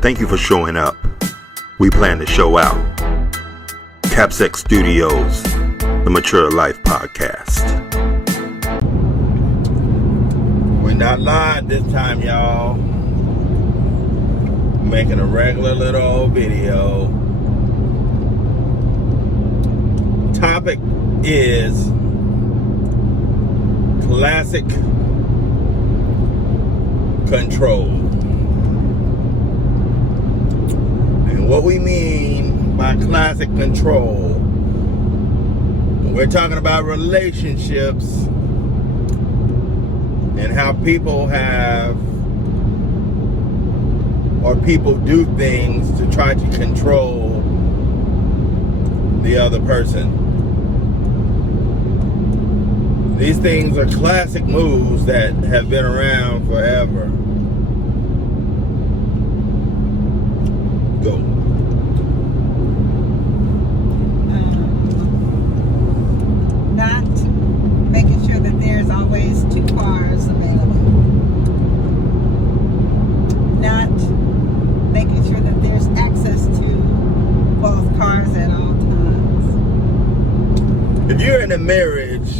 Thank you for showing up. We plan to show out. Capsxstudios, the Mature Life Podcast. We're not live this time, y'all. Making a regular little old video. Topic is classic control. And what we mean by classic control, we're talking about relationships and how people have, or people do things to try to control the other person. These things are classic moves that have been around forever. Go. Not making sure that there's always 2 cars available. Not making sure that there's access to both cars at all times. If you're in a marriage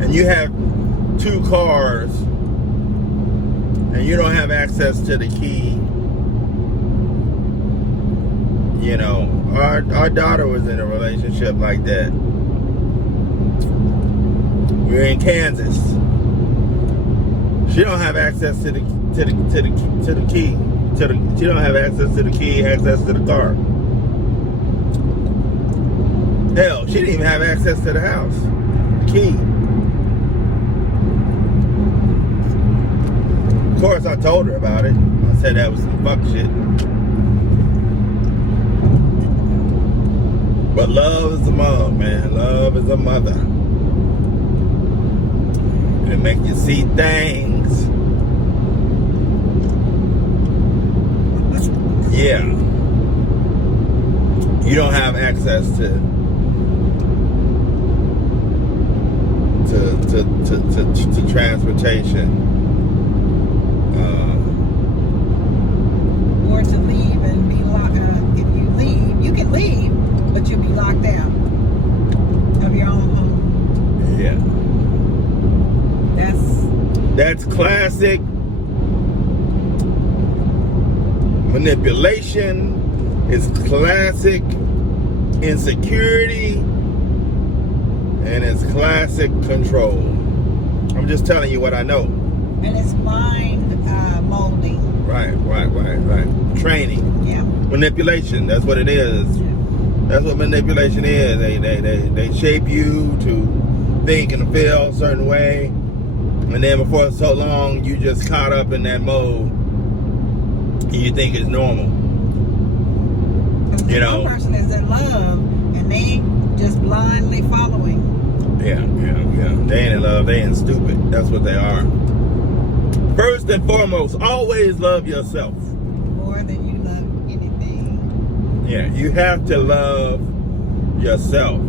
and you have 2 cars and you don't have access to the key, you know, our daughter was in a relationship like that. We're in Kansas. She don't have access to the key. She don't have access to the key, access to the car. Hell, she didn't even have access to the house. The key. Of course, I told her about it. I said that was some fuck shit. But love is a mom, man. Love is a mother. It make you see things. Yeah. You don't have access to transportation. Or to leave and be locked up. If you leave, you can leave, but you'll be locked out of your own home. Yeah. That's classic manipulation. It's classic insecurity. And it's classic control. I'm just telling you what I know. And it's mind molding. Right. Training. Yeah. Manipulation. That's what it is. That's what manipulation is. They shape you to think and feel a certain way. And then before so long, you just caught up in that mode. And you think it's normal. You know. One person is in love and they just blindly following. Yeah. They ain't in love. They ain't stupid. That's what they are. First and foremost, always love yourself. More than you love anything. Yeah, you have to love yourself.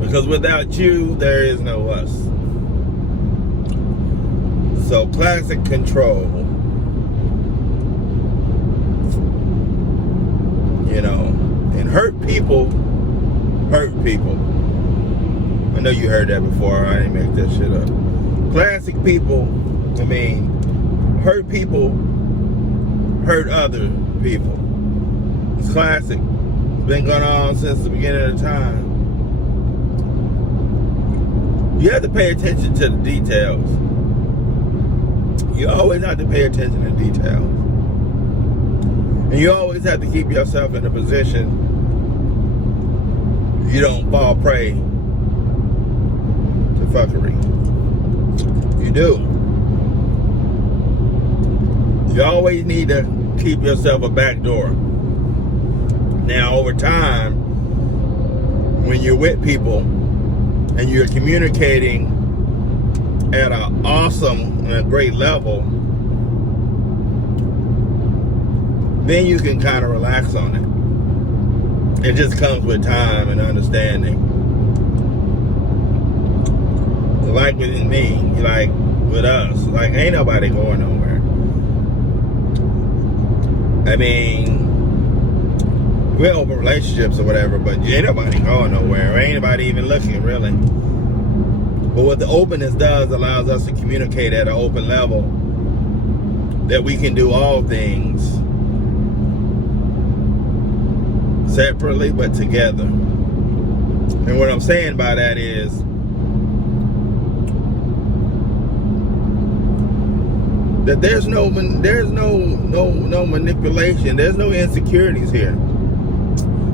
Because without you, there is no us. So classic control. You know, and hurt people. I know you heard that before. I didn't make that shit up. Classic people, hurt people hurt other people. It's classic. It's been going on since the beginning of the time. You have to pay attention to the details. You always have to pay attention to details. And you always have to keep yourself in a position you don't fall prey to fuckery. You do. You always need to keep yourself a back door. Now, over time, when you're with people and you're communicating at an awesome and a great level, then you can kind of relax on it. It just comes with time and understanding. Like with me, like with us, like ain't nobody going nowhere. I mean, we're open relationships or whatever, but ain't nobody going nowhere. Ain't nobody even looking, really. But what the openness does allows us to communicate at an open level that we can do all things separately but together. And what I'm saying by that is that there's no manipulation, there's no insecurities here.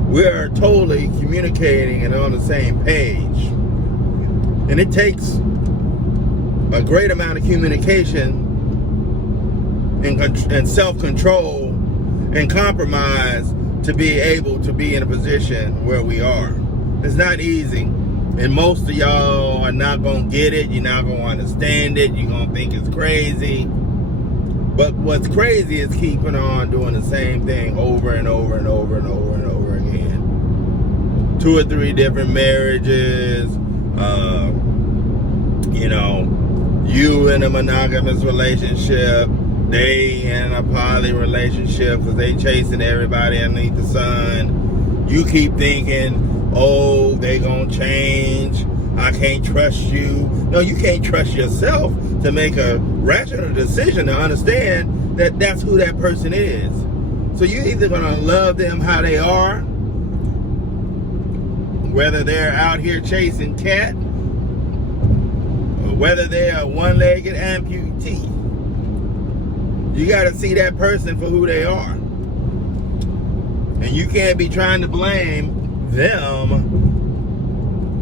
We are totally communicating and on the same page. And it takes a great amount of communication and self-control and compromise to be able to be in a position where we are. It's not easy. And most of y'all are not going to get it. You're not going to understand it. You're going to think it's crazy. But what's crazy is keeping on doing the same thing over and over and over and over and over again. 2 or 3 different marriages. You in a monogamous relationship. They in a poly relationship because they chasing everybody underneath the sun. You keep thinking, oh, they gonna change. I can't trust you. No, you can't trust yourself to make a rational decision to understand that that's who that person is. So you're either gonna love them how they are, whether they're out here chasing cat, or whether they're a one-legged amputee. You gotta see that person for who they are. And you can't be trying to blame them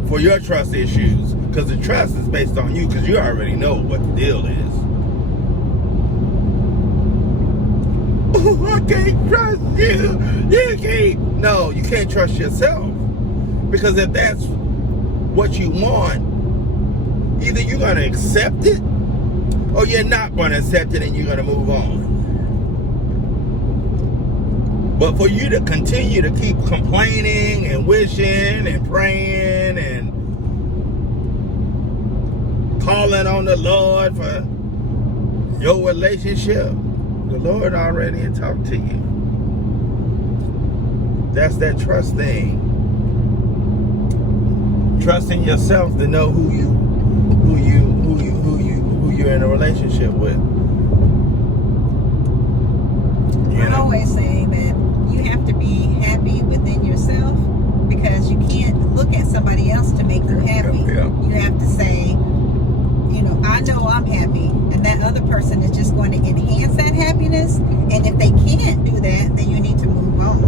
for your trust issues, because the trust is based on you, because you already know what the deal is. Oh, I can't trust you. You can't. No, you can't trust yourself. Because if that's what you want, either you're going to accept it or you're not going to accept it and you're going to move on. But for you to continue to keep complaining and wishing and praying and calling on the Lord for your relationship, the Lord already had talked to you. That's that trust thing. Trusting yourself to know who you're in a relationship with. I always say that you have to be happy within yourself, because you can't look at somebody else to make them happy. You have to say, I know I'm happy, and that other person is just going to enhance that happiness. And if they can't do that, then you need to move on.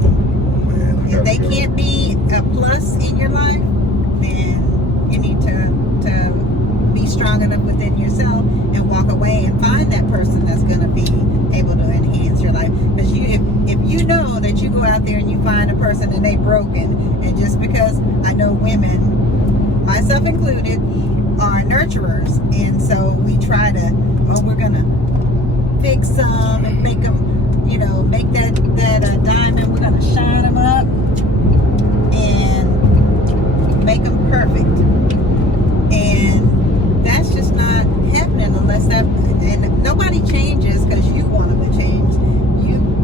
If they can't be a plus in your life, then you need to be strong enough within yourself and walk away and find that person that's going to be able to enhance your life. Because if you know that you go out there and you find a person and they broken, and just because I know women, myself included, are nurturers, and so we try to, we're going to fix them and make them, make that diamond, we're going to shine them up and make them perfect. And that's just not happening unless that, and nobody changes because you want them to change.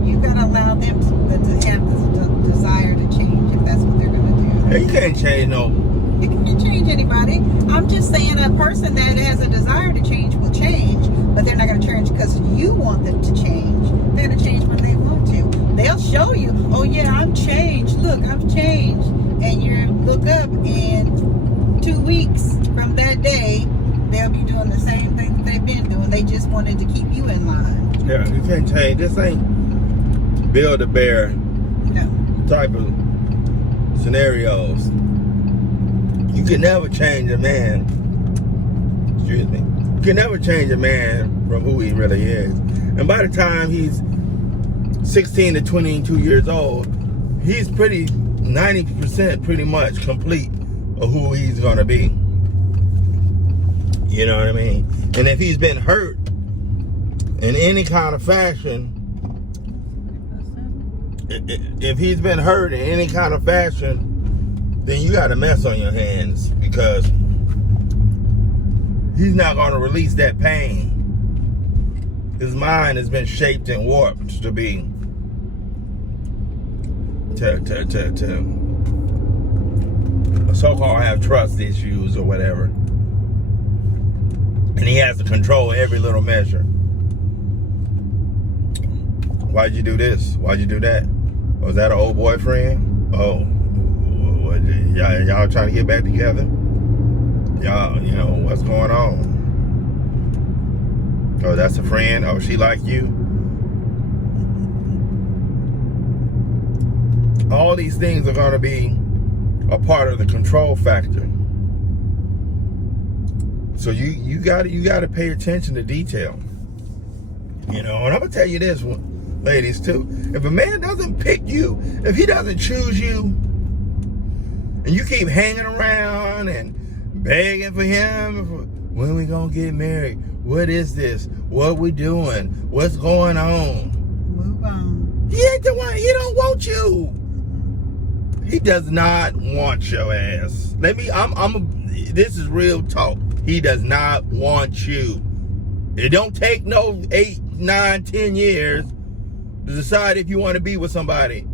You got to allow them to have the desire to change, if that's what they're going to do. Hey, you can't change no. You can't change anybody. I'm just saying a person that has a desire to change will change, but they're not going to change because you want them to change. They're going to change when they want to. They'll show you, oh yeah, I'm changed. Look, I've changed. And you look up, and 2 weeks from that day, they'll be doing the same thing that they've been doing. They just wanted to keep you in line. Yeah, you can't change. This ain't Build-A-Bear type of scenarios. You can never change a man. Excuse me. You can never change a man from who he really is. And by the time he's 16 to 22 years old, he's 90% pretty much complete of who he's gonna be. You know what I mean? And if he's been hurt in any kind of fashion, then you got a mess on your hands, because he's not going to release that pain. His mind has been shaped and warped to be so-called have trust issues or whatever. And he has to control every little measure. Why'd you do this? Why'd you do that? Was that an old boyfriend? Oh, y'all trying to get back together? Y'all, you know, what's going on? Oh, that's a friend? Oh, she like you? All these things are going to be a part of the control factor. So you got to pay attention to detail. You know, and I'm gonna tell you this, ladies too. If a man doesn't pick you, if he doesn't choose you, and you keep hanging around and begging for him, when we gonna get married? What is this? What we doing? What's going on? Move on. He ain't the one. He don't want you. He does not want your ass. This is real talk. He does not want you. It don't take no 8, 9, 10 years to decide if you want to be with somebody,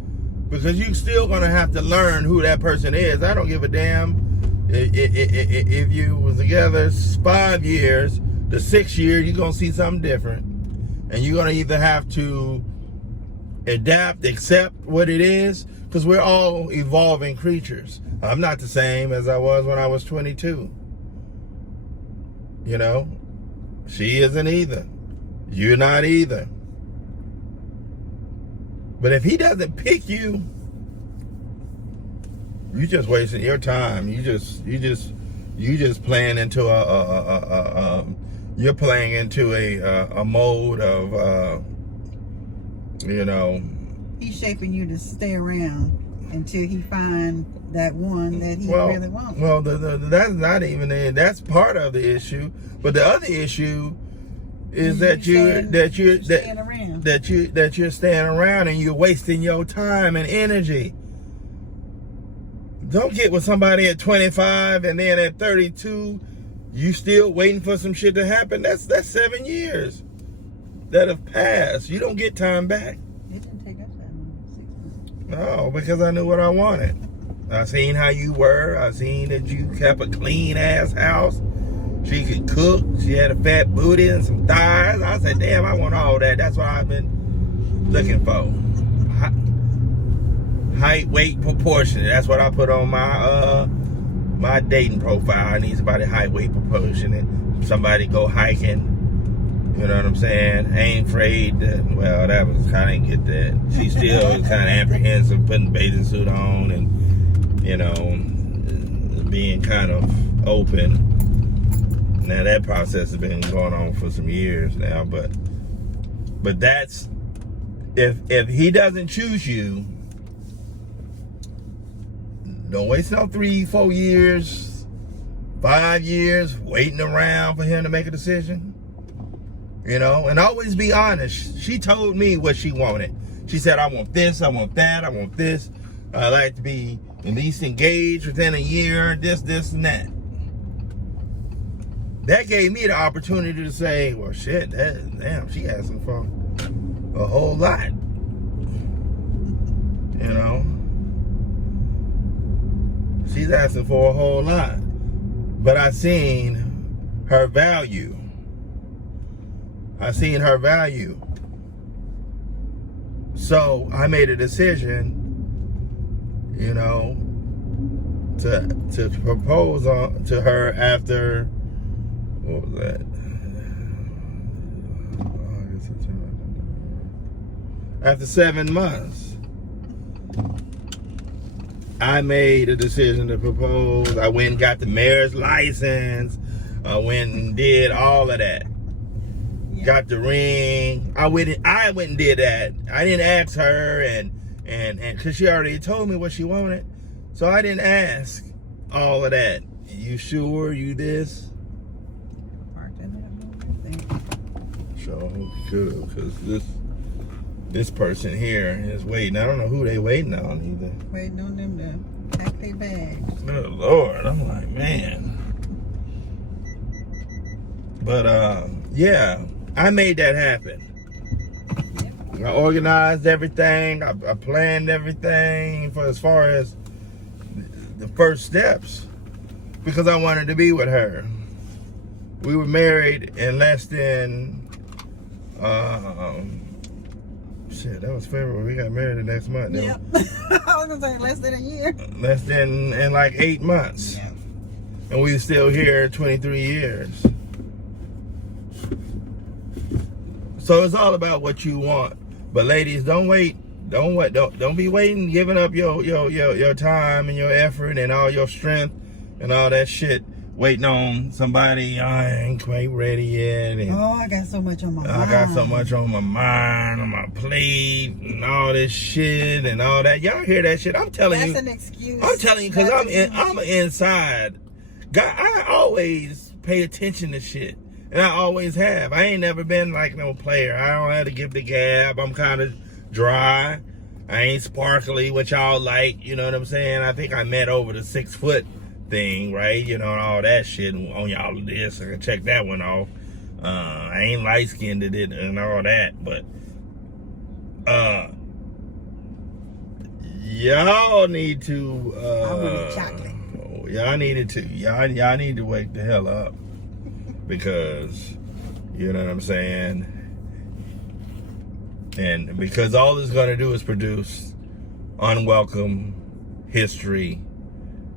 because you're still gonna have to learn who that person is. I don't give a damn if you was together 5 years. The 6th year, you're gonna see something different, and you're gonna either have to adapt, accept what it is, because we're all evolving creatures. I'm not the same as I was when I was 22. You know, she isn't either. You're not either. But if he doesn't pick you, you're just wasting your time. You just playing into you're playing into a mode of you know. He's shaping you to stay around until he finds that one that he really wants. Well, that's not even it. That's part of the issue. But the other issue is that you're staying around and you're wasting your time and energy. Don't get with somebody at 25 and then at 32 you still waiting for some shit to happen. That's 7 years that have passed. You don't get time back. It didn't take us that long, 6 months. No, because I knew what I wanted. I seen how you were. I seen that you kept a clean ass house. She could cook. She had a fat booty and some thighs. I said, damn, I want all that. That's what I've been looking for. Height, weight, proportion. That's what I put on my my dating profile. I need somebody height, weight, proportion, and somebody go hiking. You know what I'm saying? I ain't afraid that, well, that was kind of get that. She still is kind of apprehensive putting a bathing suit on and, you know, being kind of open. Now that process has been going on for some years now, but that's, if he doesn't choose you, don't waste no 3, 4 years, 5 years waiting around for him to make a decision. You know, and always be honest. She told me what she wanted. She said, I want this, I want that, I want this. I like to be at least engaged within a year, this, and that. That gave me the opportunity to say, well, shit, damn, she asking for a whole lot. You know? She's asking for a whole lot. But I seen her value. I seen her value. So I made a decision, you know, to propose to her after, what was that? After 7 months. I made a decision to propose. I went and got the marriage license. I went and did all of that. Got the ring. I went and did that. I didn't ask her, and because she already told me what she wanted, so I didn't ask all of that. You sure you this? Sure, good, because this person here is waiting. I don't know who they waiting on either. Waiting on them to pack their bags. Good Lord, I'm like, man. But yeah. I made that happen. I organized everything. I planned everything for as far as the first steps because I wanted to be with her. We were married in less than, shit, that was February. We got married the next month. Yep. I was going to say less than a year. Less than, in like 8 months. Yeah. And we still here 23 years. So it's all about what you want. But ladies, don't wait. Don't be waiting, giving up your time and your effort and all your strength and all that shit, waiting on somebody. I ain't quite ready yet. And I got so much on my mind. I got so much on my mind, on my plate, and all this shit and all that. Y'all hear that shit? I'm telling you. That's an excuse. I'm telling you, because I'm an inside guy. I always pay attention to shit. And I always have. I ain't never been like no player. I don't have to give the gab. I'm kind of dry. I ain't sparkly, which y'all like. You know what I'm saying? I think I met over the 6 foot thing, right? You know, and all that shit on y'all list. I can check that one off. I ain't light skinned and all that, but y'all need to. I wanted chocolate. Y'all needed to. Y'all need to wake the hell up. Because, you know what I'm saying? And because all it's going to do is produce unwelcome history,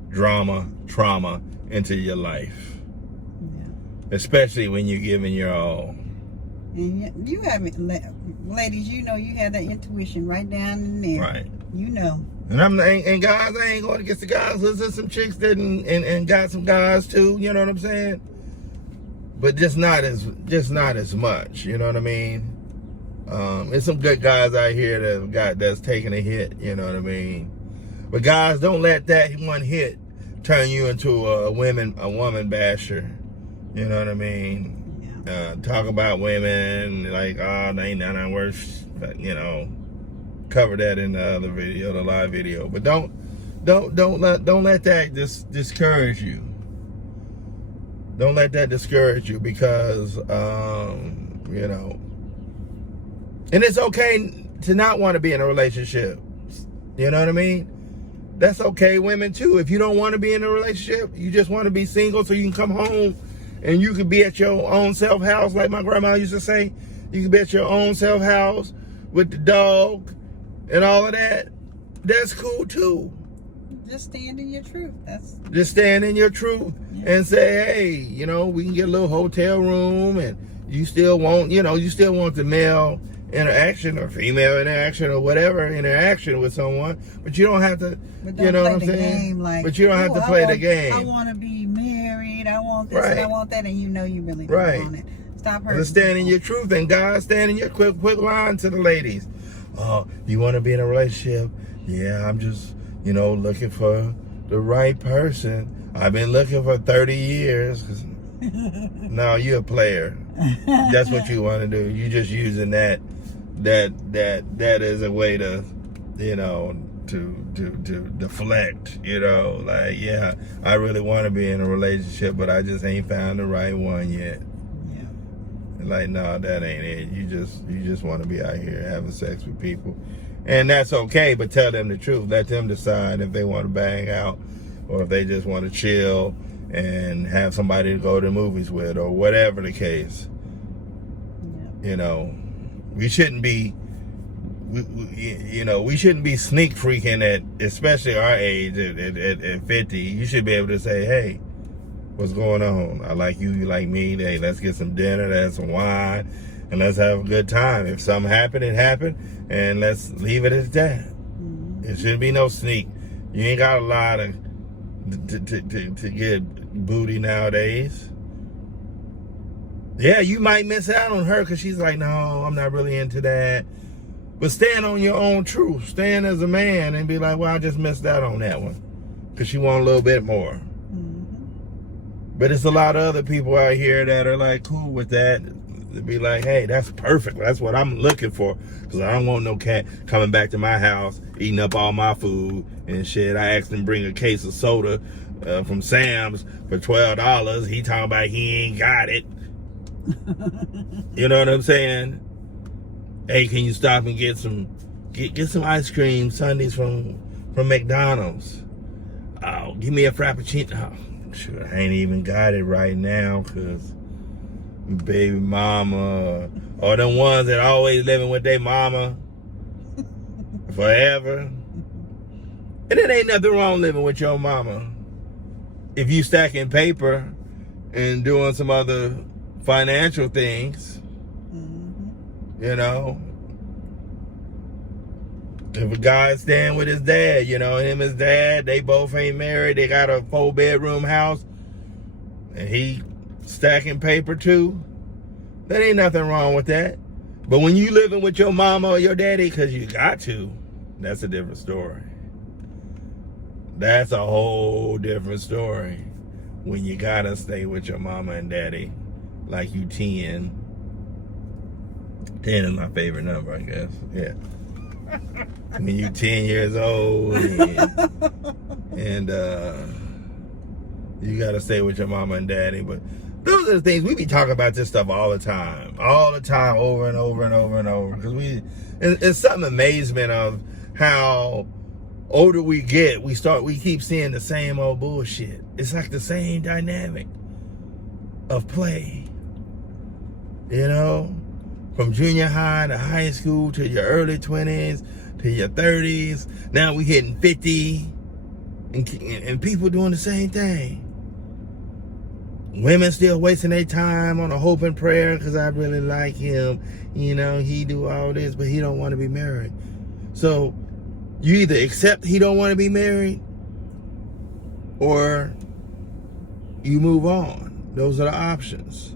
drama, trauma into your life. Yeah. Especially when you're giving your all. And you have, ladies, you know you have that intuition right down in there. Right. You know. And guys, I ain't going against the guys. There's some chicks that and got some guys too, you know what I'm saying? But just not as much, you know what I mean? There's some good guys out here that's taking a hit, you know what I mean? But guys, don't let that one hit turn you into a woman basher, you know what I mean? Yeah. Talk about women like, oh, they ain't nothing worth, you know. Cover that in the other video, the live video. But don't let that discourage you. Don't let that discourage you because, you know, and it's okay to not want to be in a relationship. You know what I mean? That's okay, women too. If you don't want to be in a relationship, you just want to be single so you can come home and you can be at your own self house, like my grandma used to say. You can be at your own self house with the dog and all of that. That's cool too. Just stand in your truth. Just stand in your truth. Yeah. And say, hey, you know, we can get a little hotel room, and you still want the male interaction or female interaction or whatever interaction with someone, but you don't have to, you know what I'm saying? But you don't have to play the game. I want to be married. I want this and I want that, and you know you really don't want it. Stop hurting. Just stand in your truth, and God stand in your quick line to the ladies. Oh, you want to be in a relationship? Yeah, I'm just, you know, looking for the right person. I've been looking for 30 years. No, you're a player. That's what you want to do. You just using that as a way to, you know, to deflect, you know, like, yeah, I really want to be in a relationship, but I just ain't found the right one yet. Yeah. Like, no, that ain't it. You just want to be out here having sex with people. And that's okay, but tell them the truth. Let them decide if they want to bang out or if they just want to chill and have somebody to go to the movies with or whatever the case. Yeah. You know, we shouldn't be, we shouldn't be sneak freaking at, especially our age at 50. You should be able to say, hey, what's going on? I like you, you like me. Hey, let's get some dinner, let's have some wine, and let's have a good time. If something happened, it happened, and let's leave it at that. Mm-hmm. It shouldn't be no sneak. You ain't got a lot of to get booty nowadays. Yeah, you might miss out on her because she's like, no, I'm not really into that. But stand on your own truth. Stand as a man and be like, well, I just missed out on that one because she want a little bit more. Mm-hmm. But it's a lot of other people out here that are like cool with that. To be like, hey, that's perfect. That's what I'm looking for. Because I don't want no cat coming back to my house, eating up all my food and shit. I asked him to bring a case of soda from Sam's for $12. He talking about he ain't got it. You know what I'm saying? Hey, can you stop and get some ice cream Sundays from McDonald's? Oh, give me a Frappuccino. Sure, I ain't even got it right now because baby mama or them ones that always living with their mama forever. And it ain't nothing wrong living with your mama if you stacking paper and doing some other financial things. You know, if a guy's staying with his dad, you know, him and his dad, they both ain't married, they got a 4-bedroom house, and he stacking paper too, that ain't nothing wrong with that. But when you living with your mama or your daddy because you got to, that's a different story. That's a whole different story. When you gotta stay with your mama and daddy like you 10. 10 is my favorite number, I guess. Yeah. When you 10 years old and you gotta stay with your mama and daddy. But those are the things, we be talking about this stuff all the time, over and over and over and over. Because it's some amazement of how older we get, we keep seeing the same old bullshit. It's like the same dynamic of play, you know? From junior high to high school to your early 20s to your 30s. Now we hitting 50 and people doing the same thing. Women still wasting their time on a hope and prayer because I really like him. You know, he do all this, but he don't want to be married. So you either accept he don't want to be married or you move on. Those are the options.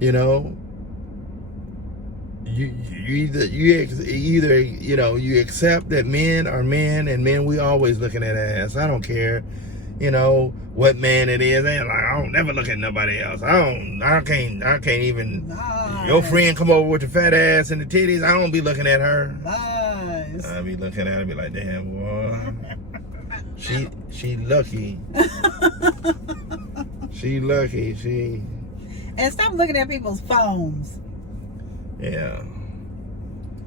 You know, you either you know, you accept that men are men, and men, we always looking at ass. I don't care, you know, what man it is. I don't never look at nobody else. I can't even. Nice. Your friend come over with the fat ass and the titties, I don't be looking at her. Nice. I be looking at her and be like, damn boy, she lucky. She lucky. And stop looking at people's phones. Yeah.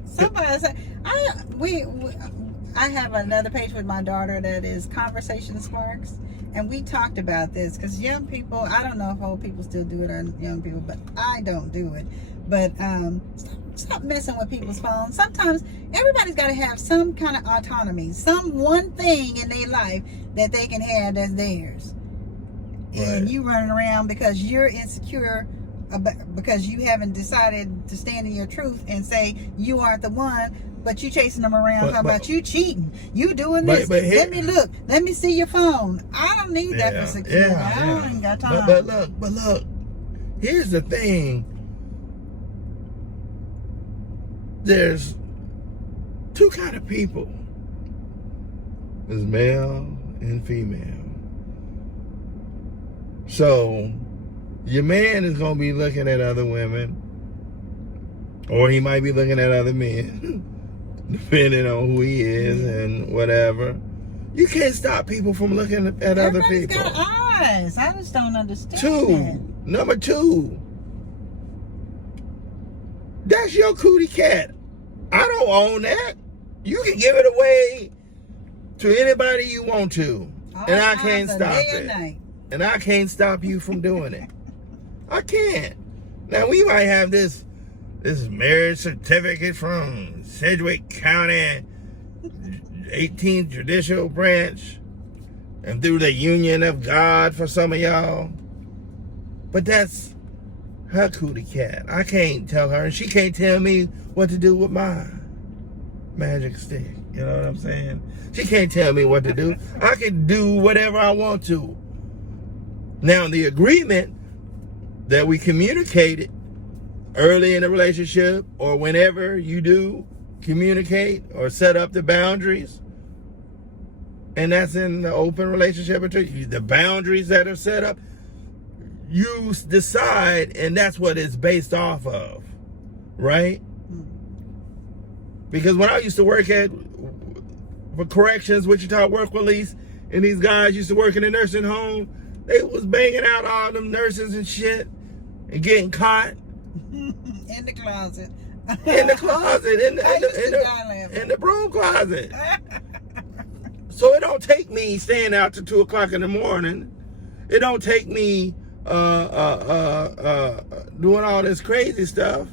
Somebody said, I have another page with my daughter that is Conversation Sparks, and we talked about this because young people, I don't know if old people still do it or young people, but I don't do it. But stop messing with people's phones. Sometimes everybody's got to have some kind of autonomy, some one thing in their life that they can have that's theirs. And you running around because you're insecure, because you haven't decided to stand in your truth and say you aren't the one, but you chasing them around. How about you cheating? You doing this? Let me look. Let me see your phone. I don't need that for security. I don't even got time. But look. Here's the thing. There's two kind of people. There's male and female. So, your man is going to be looking at other women, or he might be looking at other men, depending on who he is and whatever. You can't stop people from looking at other people. Everybody's got eyes. I just don't understand. Number two, that's your cootie cat. I don't own that. You can give it away to anybody you want to, and I can't stop it. And I can't stop you from doing it. I can't. Now, we might have this marriage certificate from Sedgwick County 18th Judicial Branch and through the Union of God for some of y'all. But that's her cootie cat. I can't tell her, and she can't tell me what to do with my magic stick. You know what I'm saying? She can't tell me what to do. I can do whatever I want to. Now, the agreement that we communicated early in the relationship, or whenever you do communicate or set up the boundaries, and that's in the open relationship between you, the boundaries that are set up, you decide, and that's what it's based off of, right? Because when I used to work for corrections, Wichita Work Release, and these guys used to work in a nursing home, they was banging out all them nurses and shit and getting caught. And in the closet. In the closet, in the broom closet. So it don't take me staying out to 2 o'clock in the morning. It don't take me doing all this crazy stuff.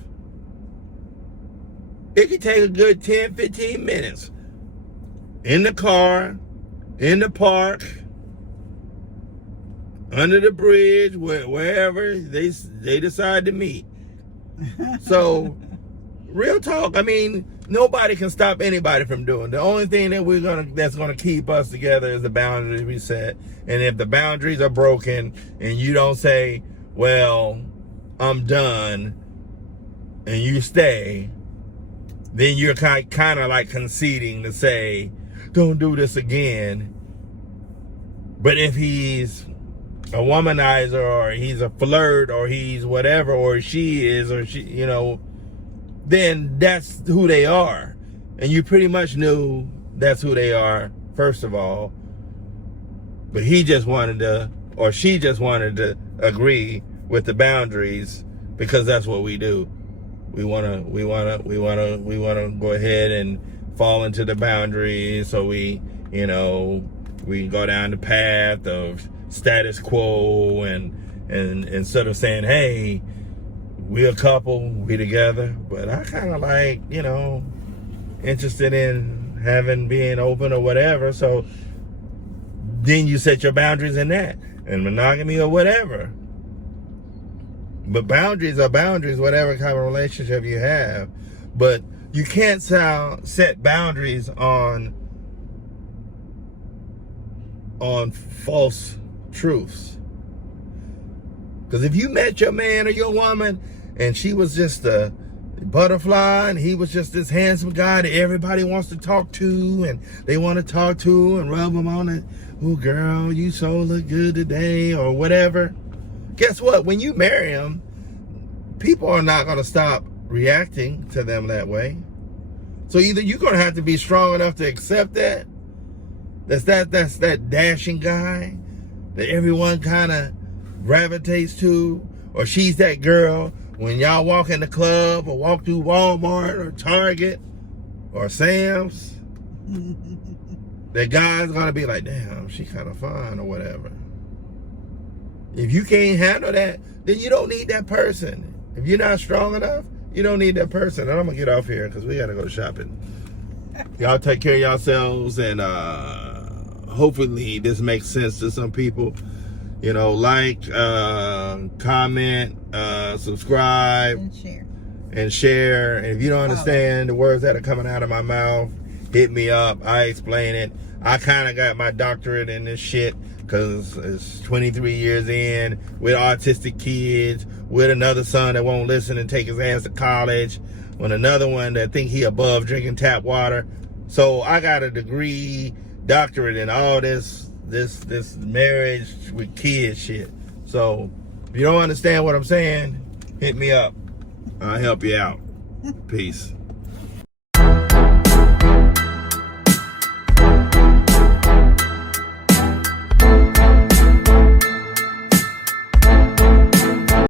It could take a good 10, 15 minutes. In the car, in the park, under the bridge, wherever they decide to meet. So, real talk, I mean, nobody can stop anybody from doing. The only thing that that's gonna keep us together is the boundaries we set. And if the boundaries are broken and you don't say, well, I'm done, and you stay, then you're kind of like conceding to say, don't do this again. But if he's a womanizer, or he's a flirt, or he's whatever, or she is, or she, you know, then that's who they are. And you pretty much knew that's who they are, first of all. But he just wanted to, or she just wanted to agree with the boundaries, because that's what we do. We wanna go ahead and fall into the boundaries, so we go down the path of status quo, and instead of saying, hey, we a couple, we together. But I kind of like, interested in being open or whatever. So then you set your boundaries in that, and monogamy or whatever. But boundaries are boundaries, whatever kind of relationship you have. But you can't set boundaries on false truths. Because if you met your man or your woman and she was just a butterfly and he was just this handsome guy that everybody wants to talk to, and they want to talk to and rub him on it, oh girl, you so look good today, or whatever. Guess what? When you marry him, people are not going to stop reacting to them that way. So either you're going to have to be strong enough to accept that. That's that dashing guy that everyone kind of gravitates to, or she's that girl when y'all walk in the club or walk through Walmart or Target or Sam's, that guy's going to be like, damn, she kind of fine or whatever. If you can't handle that, then you don't need that person. If you're not strong enough, you don't need that person. And I'm going to get off here because we got to go shopping. Y'all take care of yourselves, and hopefully this makes sense to some people. Like, comment, subscribe, and share. And if you don't understand the words that are coming out of my mouth, hit me up. I explain it. I kind of got my doctorate in this shit because it's 23 years in, with autistic kids, with another son that won't listen and take his ass to college, with another one that think he above drinking tap water. So I got a degree, doctorate in all this marriage with kids shit. So if you don't understand what I'm saying, hit me up. I'll help you out. Peace.